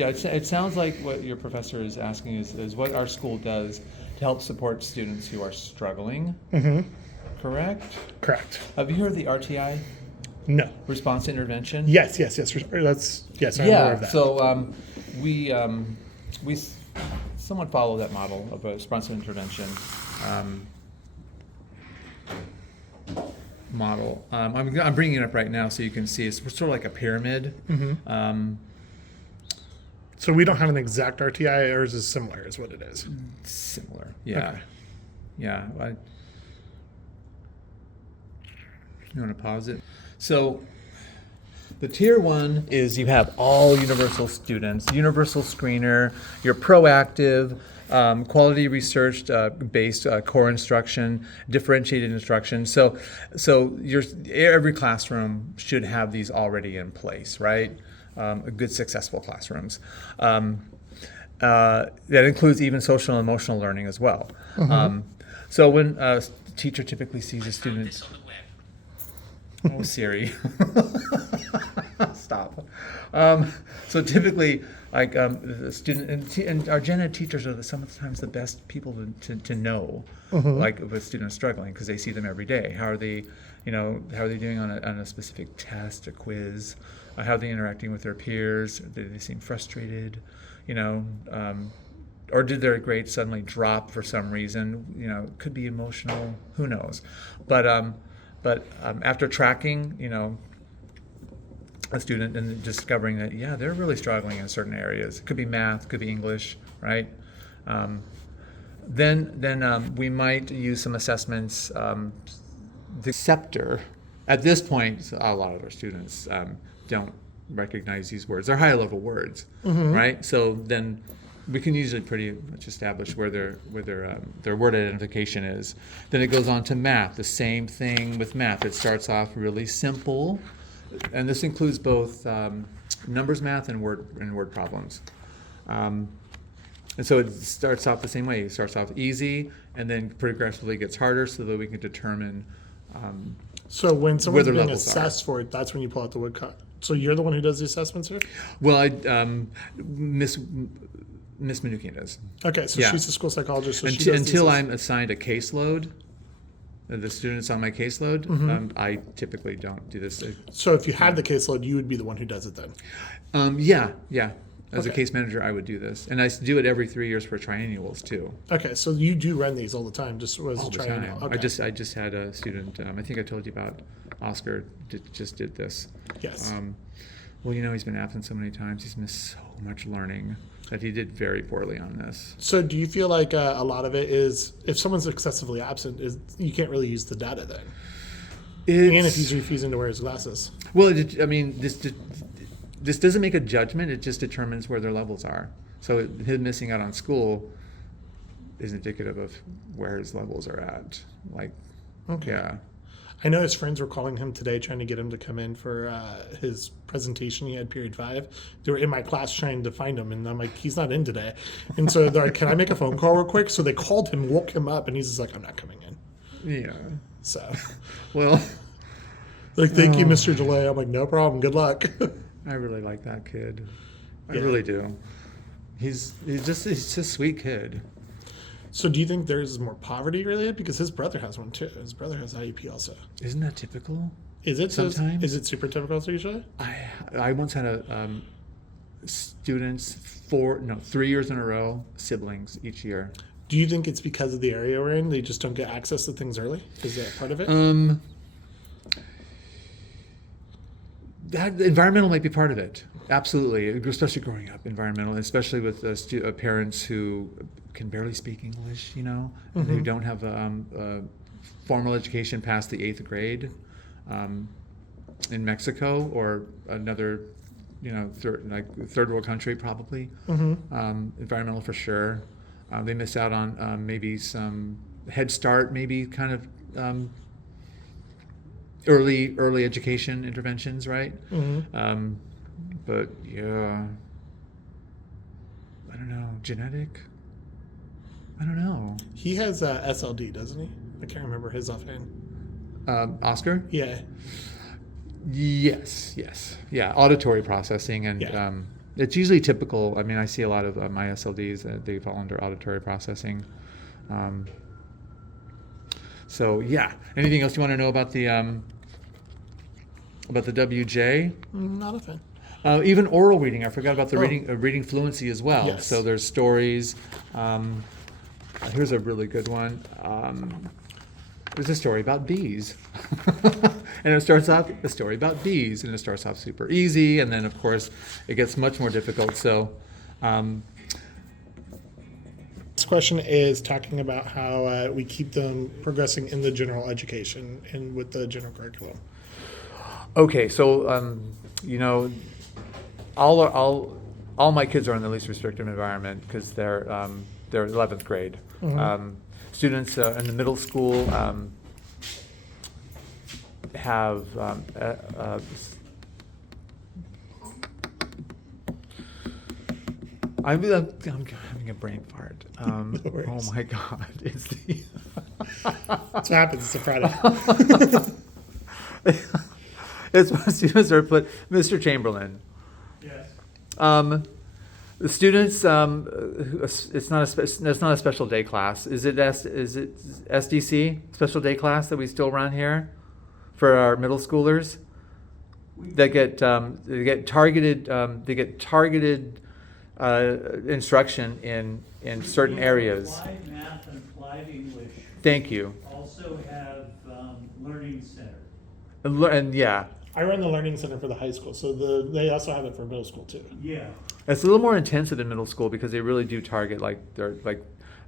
Yeah, it sounds like what your professor is asking is what our school does to help support students who are struggling. Mm-hmm. Correct? Correct. Have you heard of the RTI, No. response to intervention? Yes. I'm aware of that. So we somewhat follow that model of a responsive intervention model. I'm bringing it up right now so you can see it's sort of like a pyramid. Mm-hmm. So we don't have an exact RTI, ours is similar, is what it is. Similar, yeah. Okay. Yeah. You want to pause it? So the tier 1 is you have all universal students, universal screener, you're proactive, quality research based core instruction, differentiated instruction. So every classroom should have these already in place, right? Good successful classrooms. That includes even social and emotional learning as well. Mm-hmm. So when a teacher typically sees a student, oh Siri, stop. So typically, like the student and our gen ed teachers are sometimes the best people to know, Mm-hmm. like if a student is struggling because they see them every day. How are they doing on a specific test, a quiz? How are they interacting with their peers? Do they seem frustrated? Or did their grades suddenly drop for some reason? It could be emotional. Who knows? But after tracking, a student and discovering that, yeah, they're really struggling in certain areas. It could be math, could be English, right? Then we might use some assessments. The scepter, at this point, a lot of our students don't recognize these words. They're high level words, Mm-hmm. right? So then we can usually pretty much establish where their word identification is. Then it goes on to math. The same thing with math. It starts off really simple, and this includes both numbers math and word problems. And so it starts off the same way. It starts off easy, and then progressively gets harder, so that we can determine. So when someone's their being levels assessed for it, that's when you pull out the woodcut. So you're the one who does the assessments here? Well, Miss Manukian does. Okay, so Yeah. she's a school psychologist. So she does Until the I'm assigned a caseload, the students on my caseload, Mm-hmm. I typically don't do this. So if you had the caseload, you would be the one who does it then? Yeah. As a Okay. case manager, I would do this, and I do it every 3 years for triennials too. Okay, so you do run these all the time, just as All a the triennial. time. Okay. I just had a student. I think I told you about Oscar. Just did this. Yes. Well, he's been absent so many times. He's missed so much learning that he did very poorly on this. So do you feel like a lot of it is, if someone's excessively absent, you can't really use the data then? And if he's refusing to wear his glasses. Well, this doesn't make a judgment. It just determines where their levels are. So him missing out on school is indicative of where his levels are at. Like, Okay. yeah. I know his friends were calling him today trying to get him to come in for his presentation. He had period 5. They were in my class trying to find him, and I'm like, he's not in today. And so they're like, can I make a phone call real quick? So they called him, woke him up, and he's just like, I'm not coming in. Yeah. So, Well, like, thank you, Mr. Delay. I'm like, no problem. Good luck. I really like that kid. I Yeah. really do. He's just a sweet kid. So do you think theirs is more poverty related? Because his brother has one too. His brother has IEP also. Isn't that typical? Is it Sometimes. Is it super typical usually? I once had a students 3 years in a row, siblings each year. Do you think it's because of the area we're in? They just don't get access to things early? Is that part of it? That environmental might be part of it. Absolutely, especially growing up, environmental, especially with parents who can barely speak English, and who don't have a formal education past the 8th grade in Mexico or another, third world country probably. Environmental for sure. They miss out on maybe some Head Start, maybe kind of early education interventions, right? But yeah, I don't know, genetic. I don't know. He has SLD, doesn't he? I can't remember his offhand. Oscar? Yeah. Yes. Yeah, auditory processing and Yeah. It's usually typical. I mean, I see a lot of my SLDs, they fall under auditory processing. Um, so yeah, anything else you want to know about the WJ? Not a fan. Even oral reading. I forgot about the Oh. reading fluency as well. Yes. So there's stories. Here's a really good one. There's a story about bees. And it starts off a story about bees, and it starts off super easy, and then of course it gets much more difficult. So This question is talking about how we keep them progressing in the general education and with the general curriculum. okay, so you know, all my kids are in the least restrictive environment because they're 11th grade. Students in the middle school have I'm having a brain fart. No Oh worries. my God! It's the That's what happens. It's a Friday. it's when students are put. Mr. Chamberlain. Yes. The students, it's not a special day class. Is it SDC, special day class, that we still run here for our middle schoolers? They get targeted instruction in certain areas. Applied math and applied English Thank you. also have learning center. And yeah, I run the learning center for the high school, so they also have it for middle school too. Yeah. it's a little more intensive in middle school because they really do target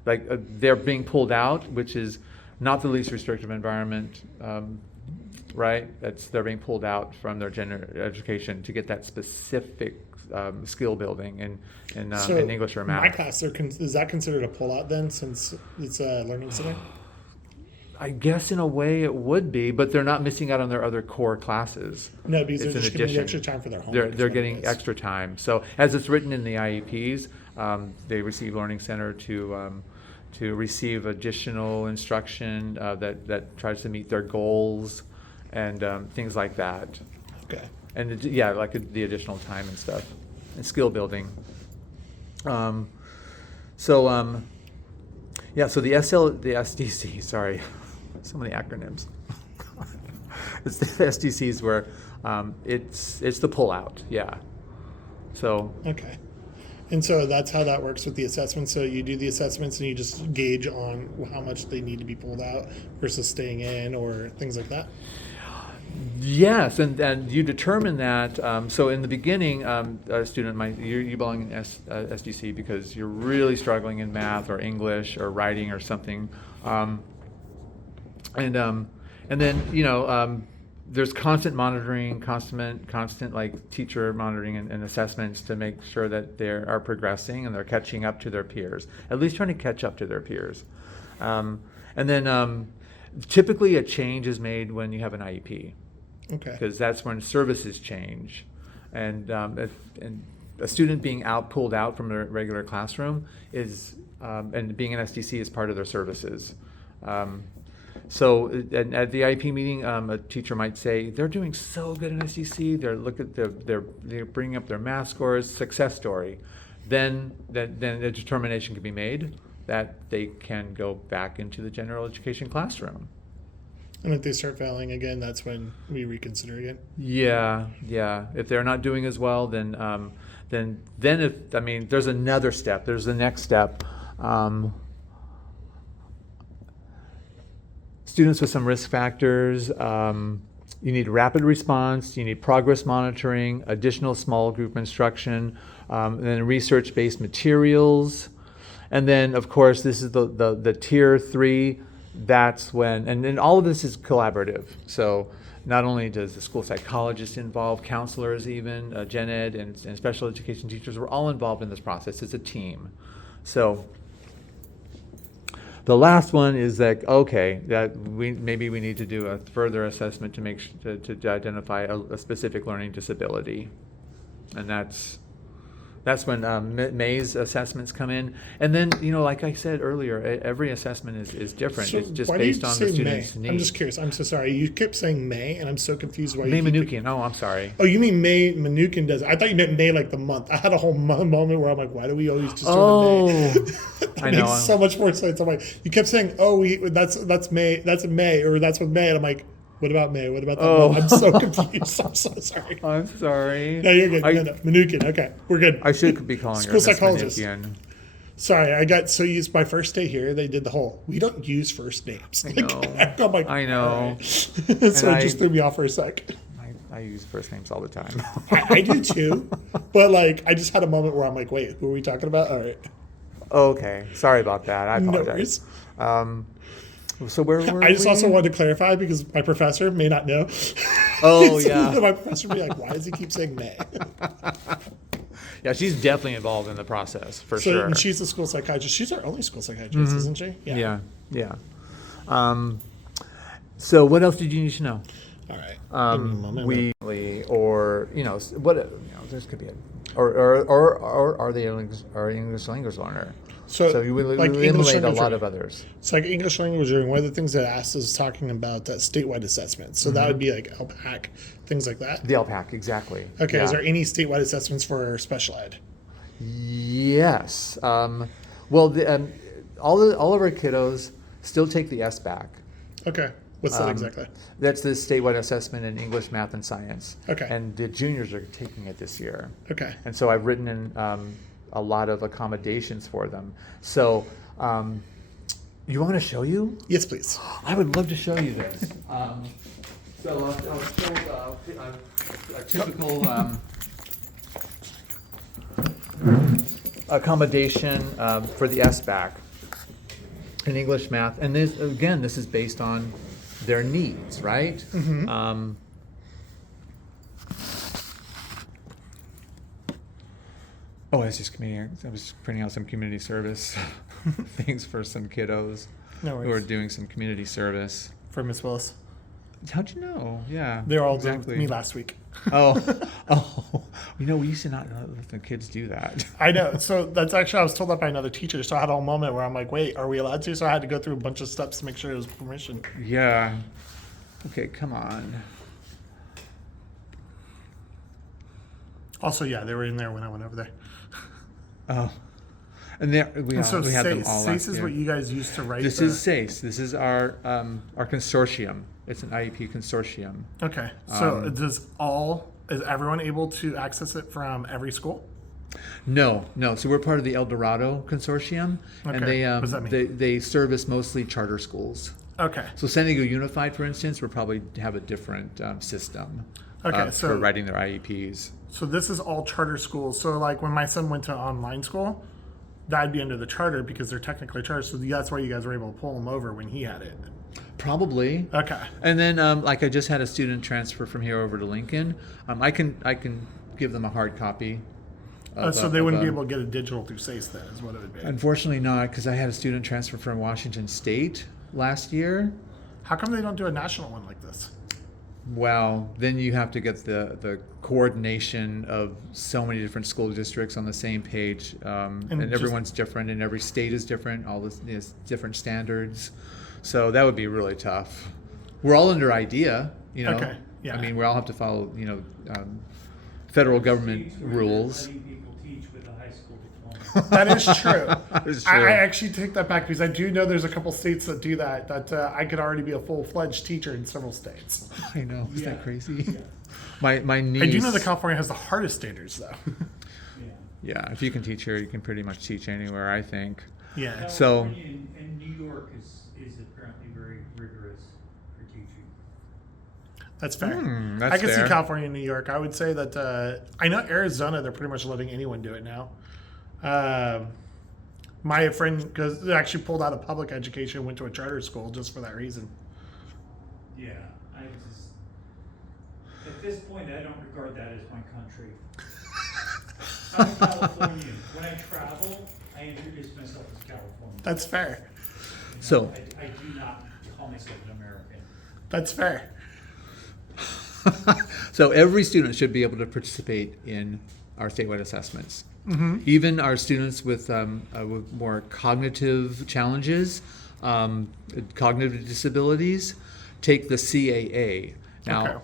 they're being pulled out, which is not the least restrictive environment, right? They're being pulled out from their general education to get that specific skill building in English or math. My class, is that considered a pullout then, since it's a learning center? I guess in a way it would be, but they're not missing out on their other core classes. No, because It's they're an just getting the addition. extra time for their homework. They're is what it getting is. extra time. So as it's written in the IEPs, they receive Learning Center to receive additional instruction that tries to meet their goals and things like that. Okay. And like the additional time and stuff and skill building. So the SDC, sorry, so many acronyms. It's the SDCs where it's the pullout, yeah. So Okay. And so that's how that works with the assessments. So you do the assessments and you just gauge on how much they need to be pulled out versus staying in or things like that. yes, and you determine that. So in the beginning, a student you belong in SDC because you're really struggling in math or English or writing or something, and then there's constant monitoring, constant like teacher monitoring and assessments to make sure that they are progressing and they're catching up to their peers, at least trying to catch up to their peers. And then typically a change is made when you have an IEP, Okay. because that's when services change, and a student being pulled out from a regular classroom is and being an SDC is part of their services. So at the IEP meeting, a teacher might say they're doing so good in SDC. They're bringing up their math scores, success story. Then a determination can be made that they can go back into the general education classroom. And if they start failing again, that's when we reconsider again. Yeah. If they're not doing as well, then there's another step. There's the next step. Students with some risk factors, you need rapid response, you need progress monitoring, additional small group instruction, and then research-based materials. And then, of course, this is the tier 3. That's when, and then all of this is collaborative. So not only does the school psychologist involve, counselors even, gen ed and special education teachers, we're all involved in this process. It's a team. So the last one is that we need to do a further assessment to identify a specific learning disability, and that's That's when May's assessments come in. And then, like I said earlier, every assessment is different. So It's just why do you based on say the student's May? needs. I'm just curious. I'm so sorry. You kept saying May, and I'm so confused why May you keep... Manukian. Oh, I'm sorry. Oh, you mean May Manukin does it. I thought you meant May like the month. I had a whole moment where I'm like, why do we always just do Oh, the May? That I makes know. so much more sense. I'm like, you kept saying, oh, that's May, that's in May, or that's with May, and I'm like, what about May? What about that? Oh. month? I'm so confused. I'm so sorry. I'm sorry. No, you're good. I, No. Manukin. Okay, we're good. I should be calling School her Miss psychologist. Manukian. Sorry, I got so used. My first day here, they did the whole. We don't use first names. I know. I'm like, I know. all right. So it just threw me off for a sec. I use first names all the time. I do too, but like I just had a moment where I'm like, wait, who are we talking about? All right, Okay, sorry about that. I no apologize. worries. So where were I just we? also wanted to clarify because my professor may not know. Oh, So yeah. my professor would be like, why does he keep saying May? Yeah, she's definitely involved in the process for So sure. and she's a school psychiatrist. She's our only school psychiatrist, isn't she? Yeah. So what else did you need to know? All right. Give me a moment. Or this could be it. Or are they English language learner? So, you will like English eliminate a language lot learner. of others. It's like English language learning. One of the things that asked is talking about statewide assessments. So that would be like LPAC, things like that. The LPAC, exactly. Okay. Yeah. Is there any statewide assessments for special ed? Yes. Well, all of our kiddos still take the SBAC. Okay. What's that exactly? That's the statewide assessment in English, math, and science. Okay. And the juniors are taking it this year. Okay. And so I've written in a lot of accommodations for them. So you want me to show you? Yes, please. I would love to show you this. So I'll show a typical accommodation for the SBAC in English, math, and this is based on their needs, right? I was printing out some community service things for some kiddos No who are worries. doing some community service. For Miss Willis. How'd you know? Yeah, They were all exactly. with me last week. Oh, we used to not let the kids do that. I know. So that's actually, I was told that by another teacher. So I had a whole moment where I'm like, wait, are we allowed to? So I had to go through a bunch of steps to make sure it was permission. Yeah. Okay, come on. Also, yeah, they were in there when I went over there. Oh, and there we And so had them all. SACE last is year. what you guys used to write. This is SACE. This is our consortium. It's an IEP consortium. Okay. So is everyone able to access it from every school? No. So we're part of the El Dorado consortium, and Okay. they What does that mean? they service mostly charter schools. Okay. So San Diego Unified, for instance, would probably have a different system Okay, so- for writing their IEPs. So this is all charter schools. So like when my son went to online school, that'd be under the charter because they're technically charter. So that's why you guys were able to pull him over when he had it. Probably. Okay. And then, like I just had a student transfer from here over to Lincoln. I can give them a hard copy. So they wouldn't be able to get it digital through SACE then, is what it would be. Unfortunately, not, because I had a student transfer from Washington State last year. How come they don't do a national one like this? Well, then you have to get the coordination of so many different school districts on the same page, and just- everyone's different, and every state is different. All this is different standards, so that would be really tough. We're all under IDEA, Okay, yeah. I mean, we all have to follow, federal government Teach where they're rules. letting people teach with a high school diploma. That is true. It's I true. actually take that back because I do know there's a couple states that do that. I could already be a full-fledged teacher in several states. I know, isn't Yeah. that crazy? Yeah. My niece. I do know that California has the hardest standards, though. Yeah. Yeah, if you can teach here, you can pretty much teach anywhere, I think. Yeah. So- California and New York is apparently very rigorous for teaching. That's fair. That's I can fair. see California and New York. I would say that I know Arizona, they're pretty much letting anyone do it now. My friend, because they actually pulled out of public education, went to a charter school just for that reason. Yeah, at this point, I don't regard that as my country. I'm a Californian. When I travel, I introduce myself as Californian. That's fair. So- I do not call myself an American. That's fair. So every student should be able to participate in our statewide assessments. Even our students with more cognitive challenges, cognitive disabilities, take the CAA. Now, Okay.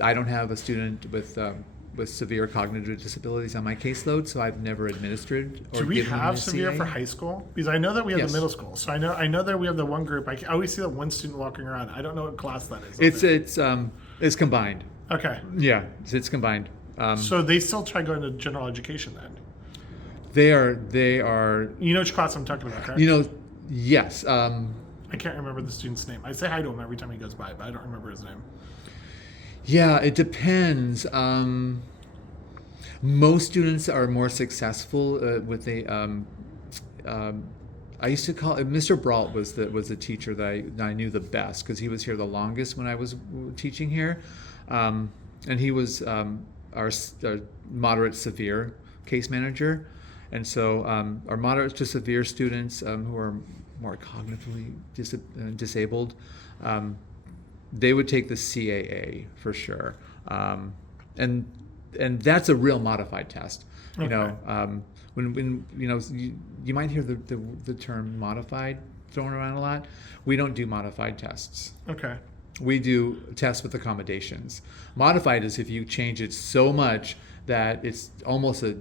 I don't have a student with severe cognitive disabilities on my caseload, so I've never administered or Do we given them have a severe CAA. for high school? Because I know that we have Yes. the middle school. So I know that we have the one group. I always see that one student walking around. I don't know what class that is. It's combined. Okay. Yeah, it's combined. So they still try going to general education then. They are. You know which class I'm talking about, correct? You know, yes. I can't remember the student's name. I say hi to him every time he goes by, but I don't remember his name. Yeah, it depends. Most students are more successful with the. I used to call Mr. Brault was the teacher that I knew the best because he was here the longest when I was teaching here, and he was our moderate severe case manager, and so our moderate to severe students who are more cognitively disabled. They would take the CAA for sure, and that's a real modified test. You know, when you know you might hear the term modified thrown around a lot. We don't do modified tests. Okay. We do tests with accommodations. Modified is if you change it so much that it's almost a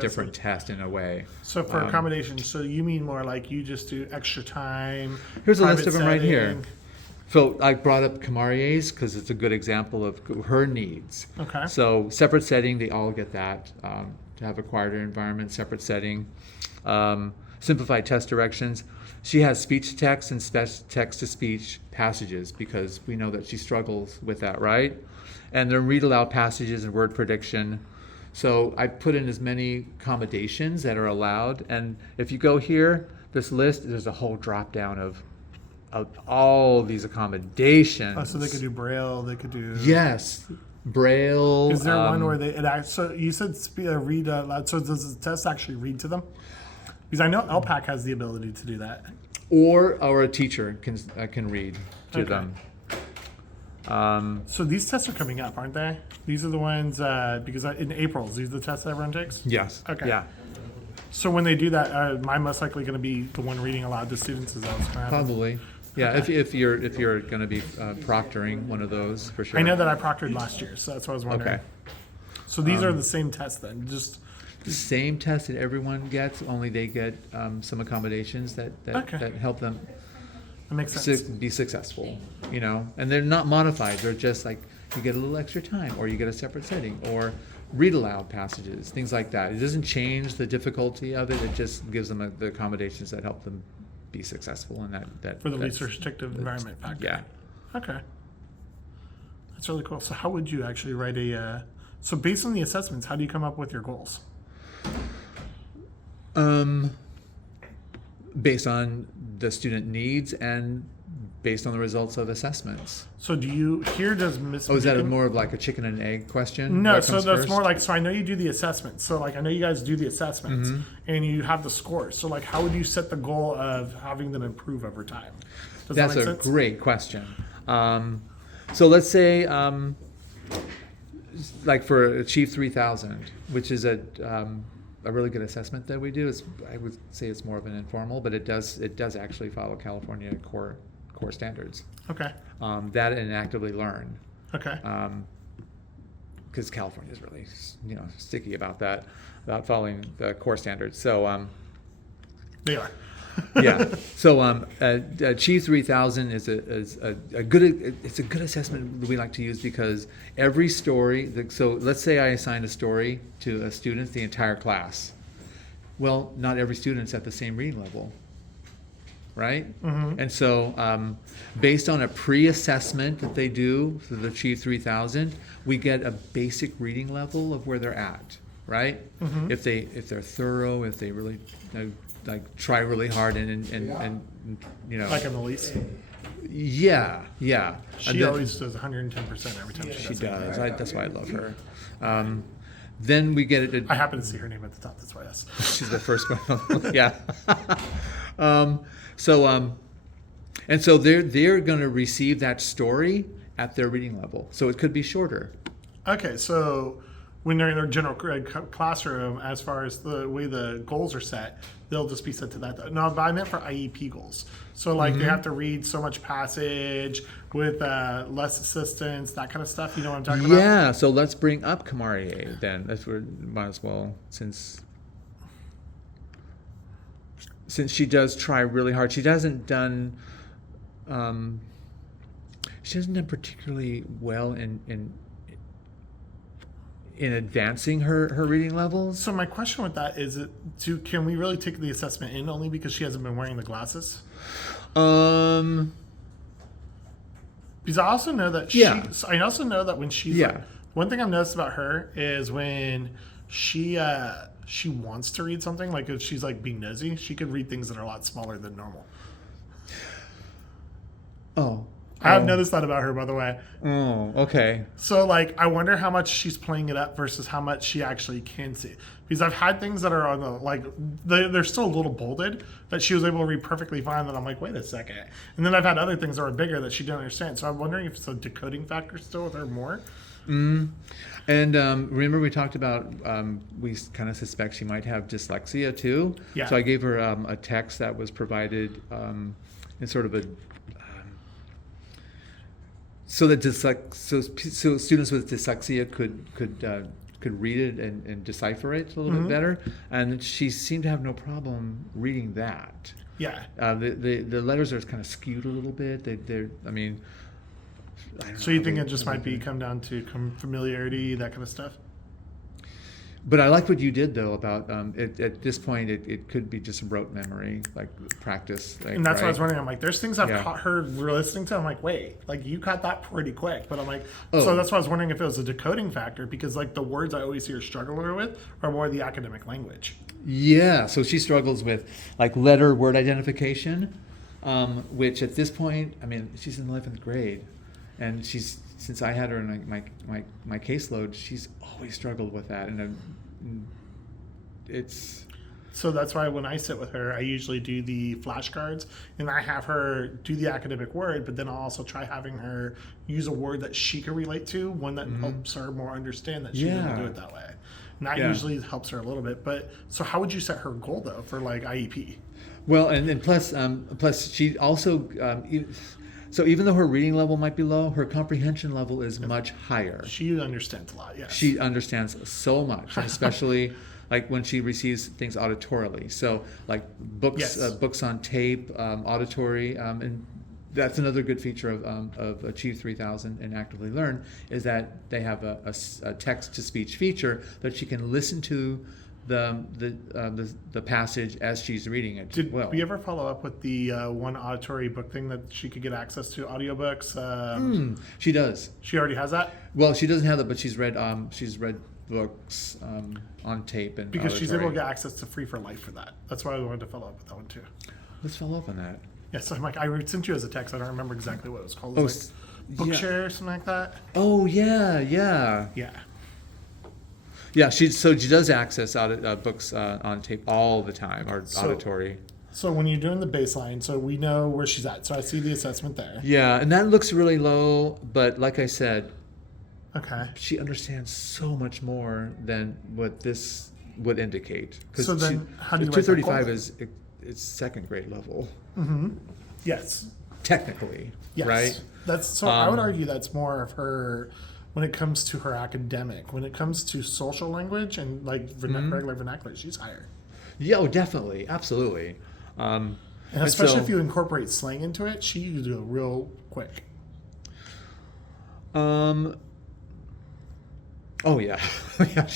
different test in a way. So for accommodations, so you mean more like you just do extra time? Here's a list private of them right here. setting? So I brought up Camarier's because it's a good example of her needs. Okay. So separate setting, they all get that. To have a quieter environment, separate setting. Simplified test directions. She has speech to text and text to speech passages because we know that she struggles with that, right? And then read aloud passages and word prediction. So I put in as many accommodations that are allowed. And if you go here, this list, there's a whole drop down of all these accommodations. Oh, so they could do Braille. They could do. Yes, Braille. Is there one where so you said read aloud? So does the test actually read to them? Because I know LPAC has the ability to do that. or a teacher can read to Okay. them. So these tests are coming up, aren't they? These are the ones because in April, these are the tests that everyone takes. Yes. Okay. Yeah. So when they do that, am I most likely going to be the one reading aloud to students? Is that what's going to happen? Probably. Yeah. Okay. If you're going to be proctoring one of those for sure. I know that I proctored last year, so that's what I was wondering. Okay. So these are the same tests then, just The same test that everyone gets, only they get some accommodations that Okay. help them that makes sense. be successful, you know, and they're not modified. They're just like you get a little extra time, or you get a separate setting, or read aloud passages, things like that. It doesn't change the difficulty of it. It just gives them the accommodations that help them be successful in that For the that's- least restrictive environment factor. Yeah. Okay. That's really cool. So how would you actually write so based on the assessments, how do you come up with your goals? Based on the student needs and based on the results of assessments. So does Miss Oh, is that Meekin- more of like a chicken and egg question? No, What so comes that's first? more like, so I know you do the assessments. So like, I know you guys do the assessments Mm-hmm. and you have the scores. So like, how would you set the goal of having them improve over time? Does That's that a make sense? great question. So let's say, like for Achieve 3000, which is a really good assessment that we do. I would say it's more of an informal, but it does actually follow California core standards. Okay. That and actively learn. Okay. Because California is really, sticky about that, about following the core standards. So, They are. yeah. So, Achieve 3000 is a good. It's a good assessment that we like to use because every story. So, let's say I assign a story to a student, the entire class. Well, not every student's at the same reading level, right? Mm-hmm. And so, based on a pre-assessment that they do for the Achieve 3000, we get a basic reading level of where they're at, right? Mm-hmm. If they're thorough, if they really try really hard and Like Annalise. yeah. She And then- always does 110% every time she she does does. anything. That's why I love her. Then we get it. I happen to see her name at the top, that's why I asked. She's the first one. Yeah. And so they're going to receive that story at their reading level. So it could be shorter. Okay, so when they're in their general classroom, as far as the way the goals are set, they'll just be set to that. No, but I meant for IEP goals. So like they have to read so much passage with less assistance, that kind of stuff. You know what I'm talking about? Yeah, so let's bring up Kamarie then. That's where might as well, since she does try really hard. She hasn't done particularly well in advancing her reading levels. So my question with that is, can we really take the assessment in only because she hasn't been wearing the glasses? Um, Because I also know that I also know that when she's like, one thing I've noticed about her is when she wants to read something, like if she's like being nosy, she could read things that are a lot smaller than normal. I have noticed that about her, by the way. Oh, okay. So, like, I wonder how much she's playing it up versus how much she actually can see. Because I've had things that are on the, like, they're still a little bolded, that she was able to read perfectly fine, that I'm like, wait a second. And then I've had other things that are bigger that she didn't understand. So I'm wondering if it's a decoding factor still with her more. And remember we talked about, we kind of suspect she might have dyslexia too. Yeah. So I gave her a text that was provided in sort of a, so that so students with dyslexia could read it and decipher it a little bit better, and she seemed to have no problem reading that. Yeah. The letters are kind of skewed a little bit. They're I mean, I don't know. So you think it just might come down to familiarity, that kind of stuff? But I like what you did though about at this point it could be just rote memory, like practice. Like, and that's right? what I was wondering. I'm like, there's things I've caught her listening to. I'm like, wait, like you caught that pretty quick. But I'm like, so that's why I was wondering if it was a decoding factor, because like the words I always hear struggling with are more the academic language. Yeah, so she struggles with like letter word identification, which at this point, I mean, she's in 11th grade, and since I had her in my caseload, she's always struggled with that, and it's. So that's why when I sit with her, I usually do the flashcards, and I have her do the academic word, but then I'll also try having her use a word that she can relate to, one that helps her more understand that she didn't do it that way. And that usually helps her a little bit. But so how would you set her goal though for like IEP? Well, and plus she also. So even though her reading level might be low, her comprehension level is much higher. She understands a lot, yes. She understands so much, and especially like when she receives things auditorily. So like books, books on tape, auditory, and that's another good feature of Achieve 3000 and Actively Learn, is that they have a text-to-speech feature that she can listen to the passage as she's reading it. Did we ever follow up with the one auditory book thing that she could get access to audiobooks? She does. She already has that? Well, she doesn't have that, but she's read books on tape and because auditory. she's able to get access to Free for Life for that. That's why I wanted to follow up with that one too. Let's follow up on that. Yes, I'm like, I sent you as a text. I don't remember exactly what it was called. It was like Bookshare or something like that. Oh yeah. Yeah, she does access books on tape all the time, or auditory. So when you're doing the baseline, so we know where she's at. So I see the assessment there. Yeah, and that looks really low, but like I said, okay, she understands so much more than what this would indicate. So then, how do you 235 is it's second grade level. Mm-hmm. Yes. Technically, yes. Right? That's so. I would argue that's more of her. When it comes to her academic, when it comes to social language and like regular vernacular, she's higher. Yeah, definitely, absolutely. And especially if you incorporate slang into it, she can do it real quick. Oh yeah, yeah.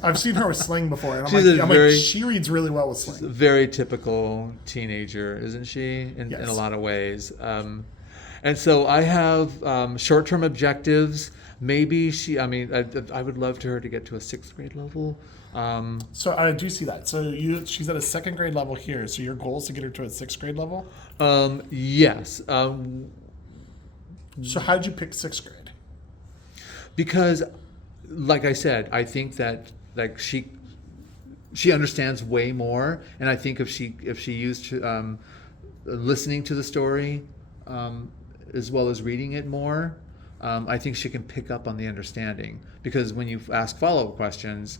I've seen her with slang before, and I'm like, she reads really well with slang. She's a very typical teenager, isn't she? In a lot of ways. And so I have short-term objectives. Maybe I would love her to get to a 6th grade level. So I do see that. So she's at a 2nd grade level here. So your goal is to get her to a 6th grade level? Yes. So how did you pick 6th grade? Because, like I said, I think that like she understands way more, and I think if she used listening to the story as well as reading it more, I think she can pick up on the understanding, because when you ask follow-up questions,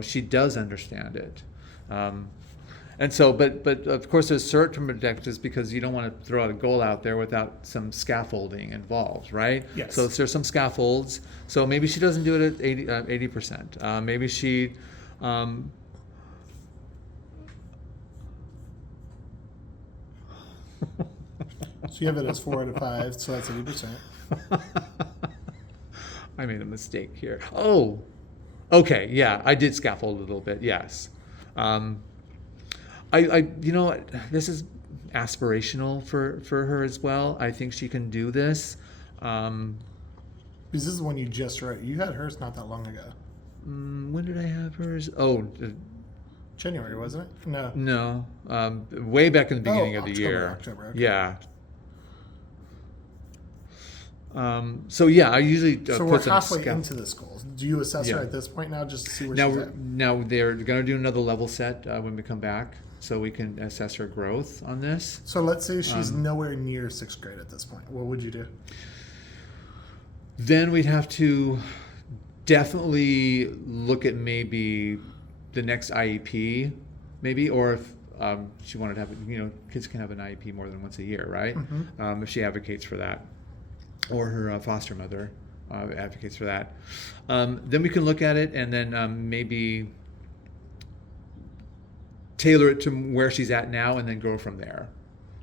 she does understand it. And so, but of course, there's certain objectives, because you don't want to throw out a goal out there without some scaffolding involved, right? Yes. So there's some scaffolds. So maybe she doesn't do it at 80%. Maybe she. So you have it as 4 out of 5, so that's 80%. I made a mistake here. Oh, okay. Yeah, I did scaffold a little bit. Yes. This is aspirational for her as well. I think she can do this. Because this is the one you just wrote. You had hers not that long ago. When did I have hers? Oh, January, wasn't it? No. no. Way back in the beginning of the year. October, okay. Yeah. So yeah, I usually So put we're some halfway into this goal. Do you assess her Yeah. at this point now just to see where Now, she's at? now they're going to do another level set when we come back, so we can assess her growth on this. So let's say she's nowhere near 6th grade at this point. What would you do? Then we'd have to definitely look at maybe the next IEP, maybe, or if she wanted to have, kids can have an IEP more than once a year, right? If she advocates for that, or her foster mother advocates for that. Then we can look at it and then maybe tailor it to where she's at now and then go from there,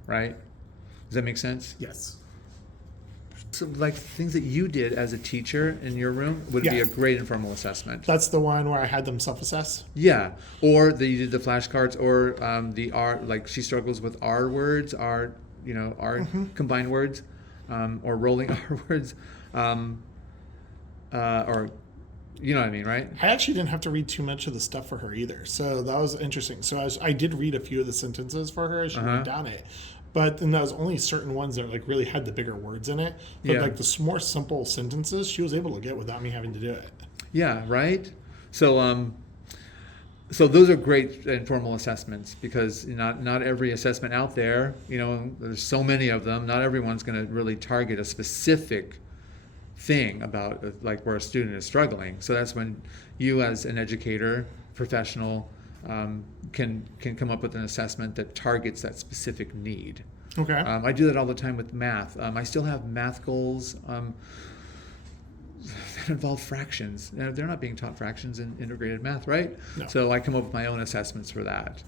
right? Does that make sense? Yes. So, like, things that you did as a teacher in your room would be Yeah. a great informal assessment. That's the one where I had them self-assess. Yeah, or that you did the flashcards, or the R, like she struggles with R words, R combined words, or rolling R words, or you know what I mean, right? I actually didn't have to read too much of the stuff for her either, so that was interesting. So I did read a few of the sentences for her as she went down it, but then that was only certain ones that like really had the bigger words in it. But Yeah. like the more simple sentences, she was able to get without me having to do it. Yeah, right. So so those are great informal assessments, because not every assessment out there, there's so many of them. Not everyone's going to really target a specific thing about like where a student is struggling. So that's when you, as an educator, professional, can come up with an assessment that targets that specific need. Okay. I do that all the time with math. I still have math goals that involve fractions. Now, they're not being taught fractions in integrated math, right? No. So I come up with my own assessments for that.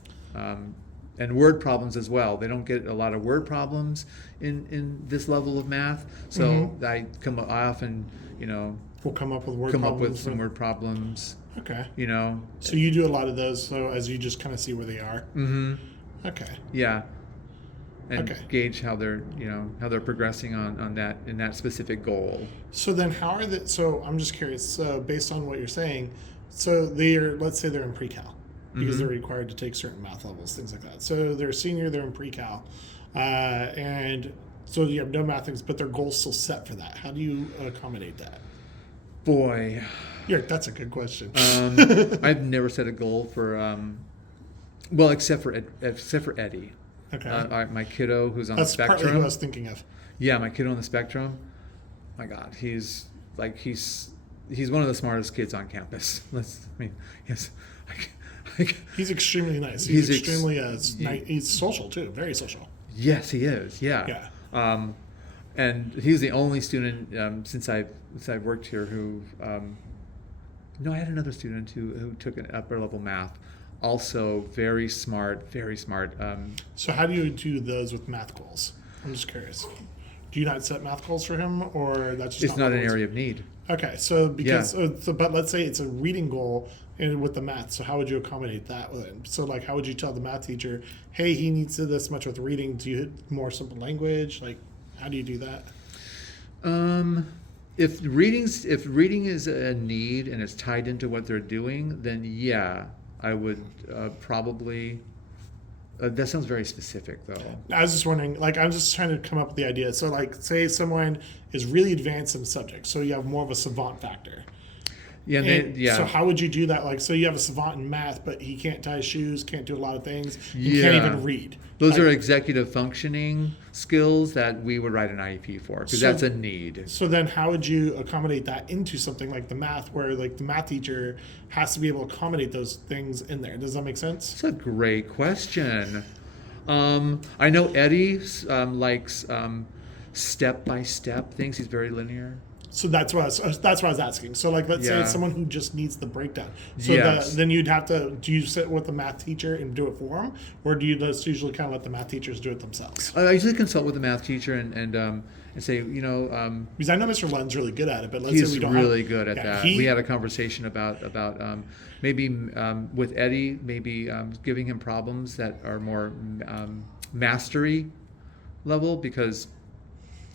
And word problems as well. They don't get a lot of word problems in this level of math. So I often, We'll come up with word come up problems. with some word problems, Okay. So So you do a lot of those, so as you just kind of see where they are. mm-hmm. Okay. Yeah. And Okay. gauge how they're, how they're progressing on that, in that specific goal. So then how are they, so I'm just curious, so based on what you're saying, so let's say they're in pre-cal, because they're required to take certain math levels, things like that. So they're a senior, they're in pre-cal, and so you have no math things, but their goal's still set for that. How do you accommodate that? Boy, Yeah, that's a good question. I've never set a goal for, well, except for Eddie. Okay. My kiddo who's on That's the partly spectrum. who I was thinking of. Yeah, my kiddo on the spectrum. My God, he's one of the smartest kids on campus. Yes. He's extremely nice. He's He's extremely he's social too, very social. Yes, he is. Yeah. And he's the only student since I've worked here who. No, I had another student who took an upper level math. Also very smart, very smart. So how do you do those with math goals? I'm just curious. Do you not set math goals for him, or that's just It's not an goals? area of need. Okay, so but let's say it's a reading goal and with the math. So how would you accommodate that with it? So like, how would you tell the math teacher, hey, he needs to do this much with reading? Do you hit more simple language? Like, how do you do that? If reading is a need and it's tied into what they're doing, then yeah, I would probably. That sounds very specific, though. I was just wondering, like, I'm just trying to come up with the idea. So, like, say someone is really advanced in subject, so you have more of a savant factor. Yeah, So how would you do that? Like, so you have a savant in math, but he can't tie his shoes, can't do a lot of things. He can't even read. Those Like, are executive functioning skills that we would write an IEP for, because that's a need. So then how would you accommodate that into something like the math, where like the math teacher has to be able to accommodate those things in there? Does that make sense? That's a great question. I know Eddie likes step-by-step things. He's very linear. So that's what I was asking. So like, let's say Yeah. it's someone who just needs the breakdown. So Yes. then you'd have to, do you sit with the math teacher and do it for them, or do you just usually kind of let the math teachers do it themselves? I usually consult with the math teacher and say, Because I know Mr. Len's really good at it, but let's say he's we don't really have, good at yeah, that. We had a conversation about maybe with Eddie, maybe giving him problems that are more mastery level, because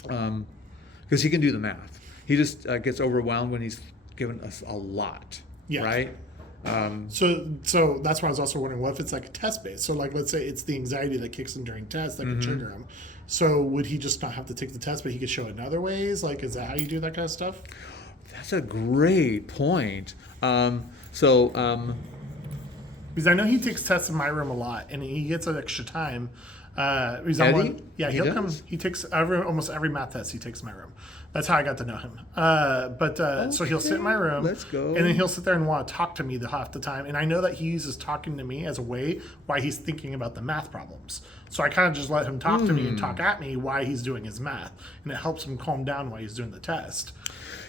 he can do the math. He just gets overwhelmed when he's given us a lot, Yeah. right? So that's why I was also wondering, what if it's like a test based? So like, let's say it's the anxiety that kicks in during tests that can trigger him. So would he just not have to take the test, but he could show it in other ways? Like, is that how you do that kind of stuff? That's a great point. Because I know he takes tests in my room a lot, and he gets an extra time. Because I'm Eddie? one, yeah, He he'll come. does? He takes almost every math test he takes in my room. That's how I got to know him. So he'll sit in my room. Let's go. And then he'll sit there and want to talk to me the half the time. And I know that he uses talking to me as a way why he's thinking about the math problems. So I kind of just let him talk to me and talk at me why he's doing his math, and it helps him calm down while he's doing the test.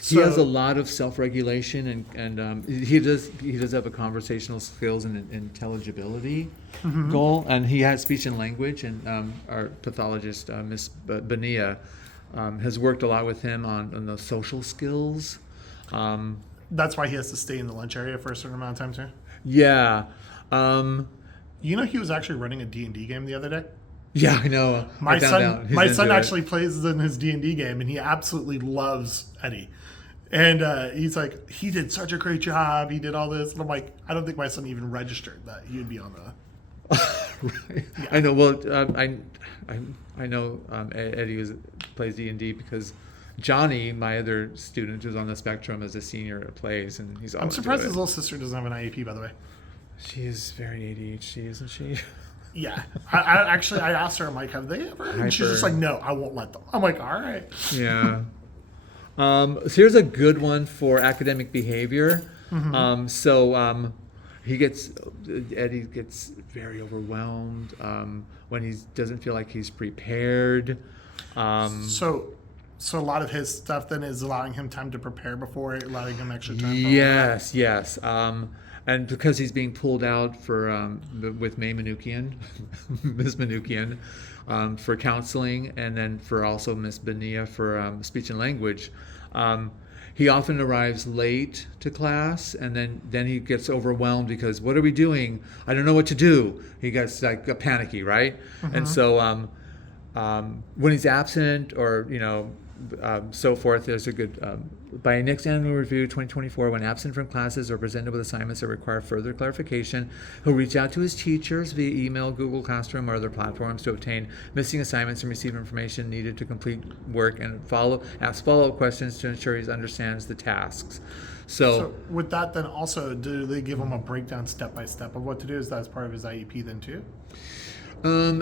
He has a lot of self-regulation, and he does have a conversational skills and intelligibility goal, and he has speech and language. And our pathologist, Miss Benia, has worked a lot with him on those social skills. That's why he has to stay in the lunch area for a certain amount of time too. Yeah, You know, he was actually running a D&D game the other day. yeah, I know. My I found son, out. He's my into son it. actually plays in his D&D game, and he absolutely loves Eddie. And he's like, he did such a great job. He did all this, and I'm like, I don't think my son even registered that he would be on the. Right. I know. Well, I know Eddie plays D&D because Johnny, my other student, who's on the spectrum as a senior, plays, and he's all I'm into surprised it. his little sister doesn't have an IEP, by the way. She is very ADHD, isn't she? Yeah, I actually asked her, I'm like, have they ever? And she's just Hyper. like, no, I won't let them. I'm like, all right. Yeah. So here's a good one for academic behavior. Eddie gets very overwhelmed when he doesn't feel like he's prepared. So a lot of his stuff then is allowing him time to prepare before allowing him extra time. Yes. And because he's being pulled out for with May Manukian, Ms. Manukian, for counseling, and then for also Miss Benia for speech and language, he often arrives late to class, and then he gets overwhelmed because what are we doing? I don't know what to do. He gets like panicky, right? And so when he's absent or so forth, there's a good by next annual review 2024, when absent from classes or presented with assignments that require further clarification, he'll reach out to his teachers via email, Google Classroom, or other platforms to obtain missing assignments and receive information needed to complete work, and ask follow-up questions to ensure he understands the tasks. So with that, then also, do they give him a breakdown step by step of what to do? Is that as part of his IEP then too?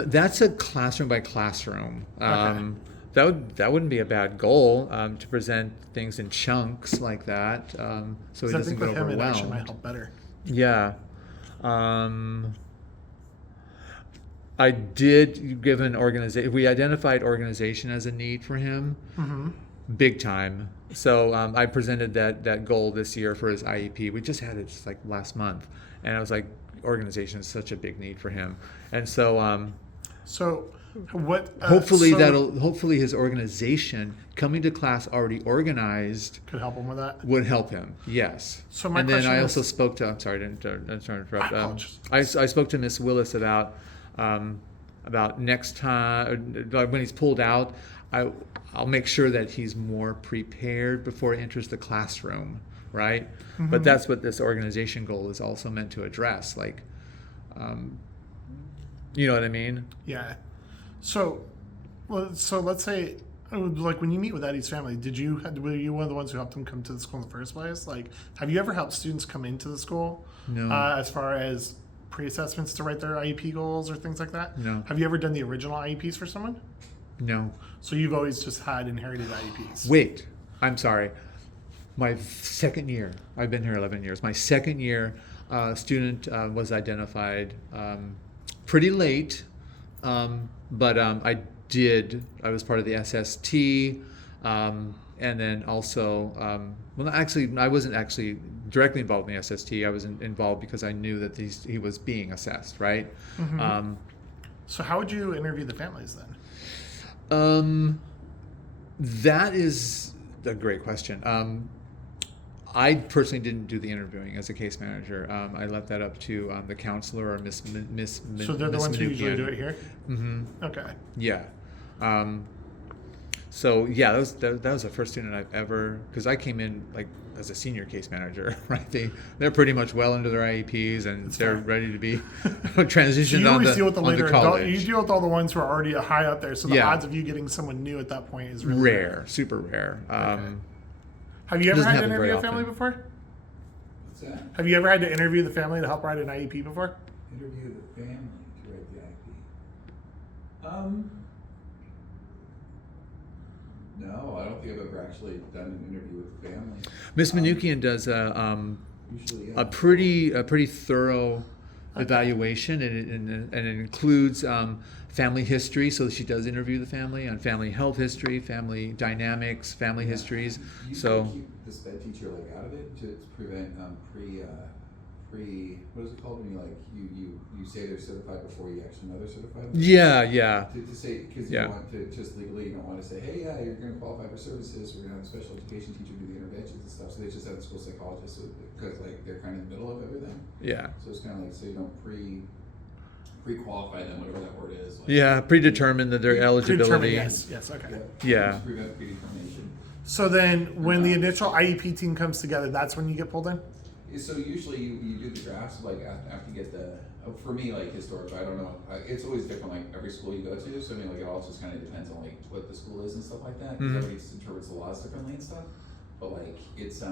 That's a classroom by classroom. Okay. That wouldn't be a bad goal, to present things in chunks like that, so he I doesn't think get with him it actually might overwhelmed. help better. Yeah. I did give an organization. We identified organization as a need for him, big time. So I presented that goal this year for his IEP. We just had it just like last month, and I was like, organization is such a big need for him, and so. So what? Hopefully his organization coming to class already organized could help him with that. would help him. Yes. So my and then question I is- also spoke to. I'm sorry to interrupt. Apologies. I spoke to Miss Willis about next time, like when he's pulled out. I'll make sure that he's more prepared before he enters the classroom, right? But that's what this organization goal is also meant to address. Like, you know what I mean? Yeah. So let's say Like when you meet with Eddie's family, were you one of the ones who helped him come to the school in the first place? Like, have you ever helped students come into the school? No. As far as pre-assessments to write their IEP goals or things like that? No. Have you ever done the original IEPs for someone? No. So you've always just had inherited IEPs. Wait, I'm sorry. My second year, I've been here 11 years. My second year, student was identified pretty late, but I was part of the SST, and then also, well, actually, I wasn't actually directly involved in the SST. I was involved because I knew that he was being assessed, right? Mm-hmm. So how would you interview the families then? That is a great question. I personally didn't do the interviewing as a case manager. I left that up to the counselor or Miss. So they're the ones who usually Manukian. do it here? Mm-hmm. Okay. Yeah. So yeah, that was the first student I've ever, because I came in like as a senior case manager, right? They're pretty much well into their IEPs and they're ready to be transitioned So you always deal with the onto later adult, college. you deal with all the ones who are already high up there, so the Yeah. odds of you getting someone new at that point is really Rare, super rare. Have you ever Doesn't had to happen very interview a family often. before? What's that? Have you ever had to interview the family to help write an IEP before? Interview the family to write the IEP. No, I don't think I've ever actually done an interview with the family. Miss Manukian does Usually, a pretty thorough evaluation, and it includes family history. So she does interview the family on family health history, family dynamics, family histories. You So keep the sped teacher like out of it to prevent what is it called when you say they're certified before you actually know they're certified? yeah. To say, because Yeah. you want to just legally, you don't want to say, hey, yeah, you're going to qualify for services. We're going to have a special education teacher do the interventions and stuff. So they just have the school psychologist because like they're kind of in the middle of everything. Yeah. So it's kind of like so you don't pre-qualify them, whatever that word is. Like, Yeah, predetermine that their eligibility. Yes, okay. Yeah. Just prevent predetermination. So then when the initial IEP team comes together, that's when you get pulled in? So usually you do the drafts like after you get for me like historically I don't know it's always different like every school you go to, so I mean like it all just kind of depends on like what the school is and stuff like that because everybody just interprets the laws differently and stuff, but like it's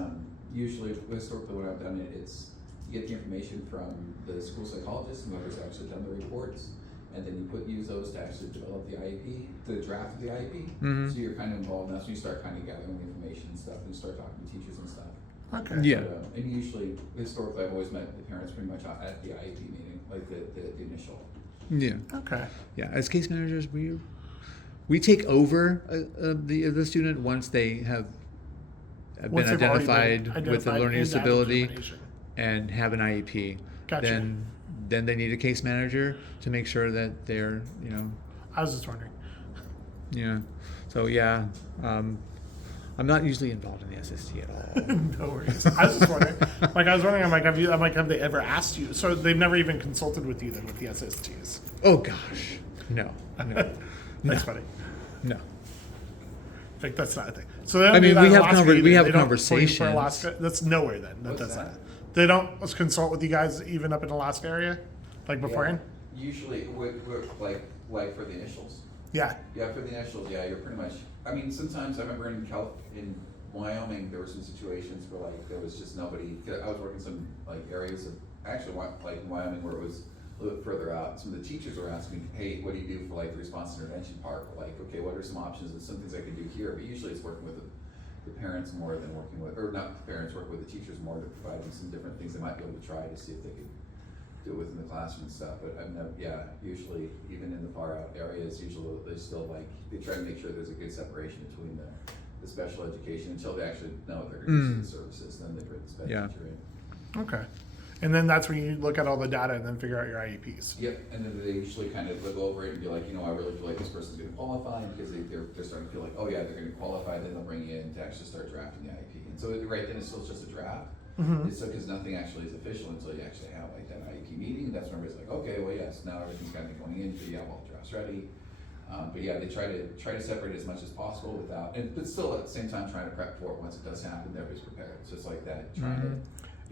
usually historically when I've done it, it's you get the information from the school psychologist and whoever's actually done the reports, and then you use those to actually develop the IEP, the draft of the IEP. So you're kind of involved, and that's when you start kind of gathering the information and stuff and you start talking to teachers and stuff. Okay. Yeah. But, and usually, historically, I've always met the parents pretty much at the IEP meeting, like the initial. Yeah. Okay. Yeah. As case managers, we take over the student once they have Once been they've already identified with a identified learning and have disability determination. and have an IEP. Gotcha. Then they need a case manager to make sure that they're, I was just wondering. yeah. So yeah, I'm not usually involved in the SST at all. No worries. I was just wondering. Have they ever asked you? So they've never even consulted with you then with the SSTs? Oh gosh, no. That's funny. No. Like that's not a thing. So they don't I do mean, that we in have Alaska conver- either. we have They don't pull you for conversations. Alaska. That's nowhere then. That What's does that? that. They don't consult with you guys even up in Alaska area, like beforehand. Usually, like for the initials. Yeah. Yeah, for the initials, yeah, you're pretty much. I mean, sometimes I remember in Wyoming, there were some situations where like there was just nobody. I was working some like areas of actually like in Wyoming where it was a little bit further out. Some of the teachers were asking, "Hey, what do you do for like the response intervention part?" Like, okay, what are some options and some things I can do here? But usually, it's working with the parents more than working with, or not the parents, working with the teachers more to provide them some different things they might be able to try to see if they could do it within the classroom and stuff. But I've never, yeah, usually even in the far out areas, usually they still like they try to make sure there's a good separation between the special education until they actually know they're going to use the services. Then they bring the special teacher in. Okay. And then that's when you look at all the data and then figure out your IEPs. Yep, and then they usually kind of look over it and be like, I really feel like this person's going to qualify, because they're starting to feel like, oh yeah, they're going to qualify. Then they'll bring you in to actually start drafting the IEP. And so right then it's still just a draft. It's so because nothing actually is official until you actually have like that IEP meeting. That's when everybody's like, okay, well yes, now everything's kind of going in. So you have all the drafts ready. But yeah, they try to separate as much as possible but still at the same time trying to prep for it once it does happen. Everybody's prepared. So it's like that, trying to.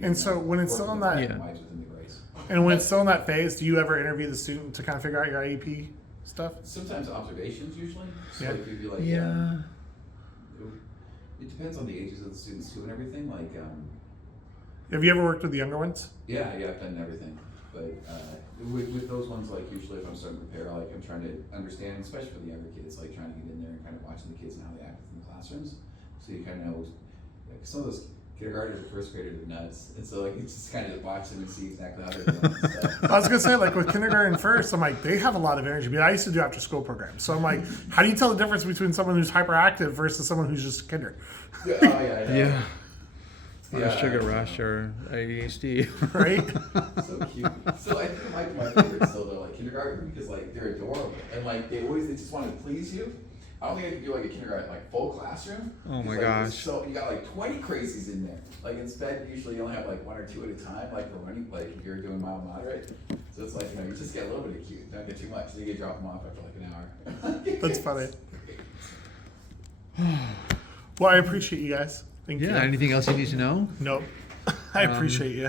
And so when it's still in that, within the grace. and when it's still in that phase, do you ever interview the student to kind of figure out your IEP stuff? Sometimes observations usually. So Yeah. like you'd be like, Yeah. it depends on the ages of the students too and everything. Like, Have you ever worked with the younger ones? yeah, I've done everything. But with those ones, like usually if I'm starting to prepare, like I'm trying to understand, especially for the younger kids, like trying to get in there and kind of watching the kids and how they act in the classrooms. So you kind of know, like, some of those kindergartners and first graders are nuts. And so like you just kind of watch them and see exactly how they're doing and stuff. I was gonna say, like with kindergarten first, I'm like, they have a lot of energy. But I used to do after school programs, so I'm like, how do you tell the difference between someone who's hyperactive versus someone who's just kinder? Yeah, oh yeah, I know. Yeah. Or Yeah, sugar I- rush or ADHD. Right? So cute. So I think like my favorites still though, like kindergarten, because like they're adorable and like they just want to please you. I don't think I could do like a kindergarten like full classroom. Oh my 'cause, like, gosh. So you got like 20 crazies in there. Like instead, usually you only have like 1 or 2 at a time. Like for running, like if you're doing mild moderate. So it's like, you know, you just get a little bit of cute, don't get too much. Then you drop them off after like an hour. That's funny. Well, I appreciate you guys. Thank you. Yeah. Anything else you need to know? Nope. I appreciate you.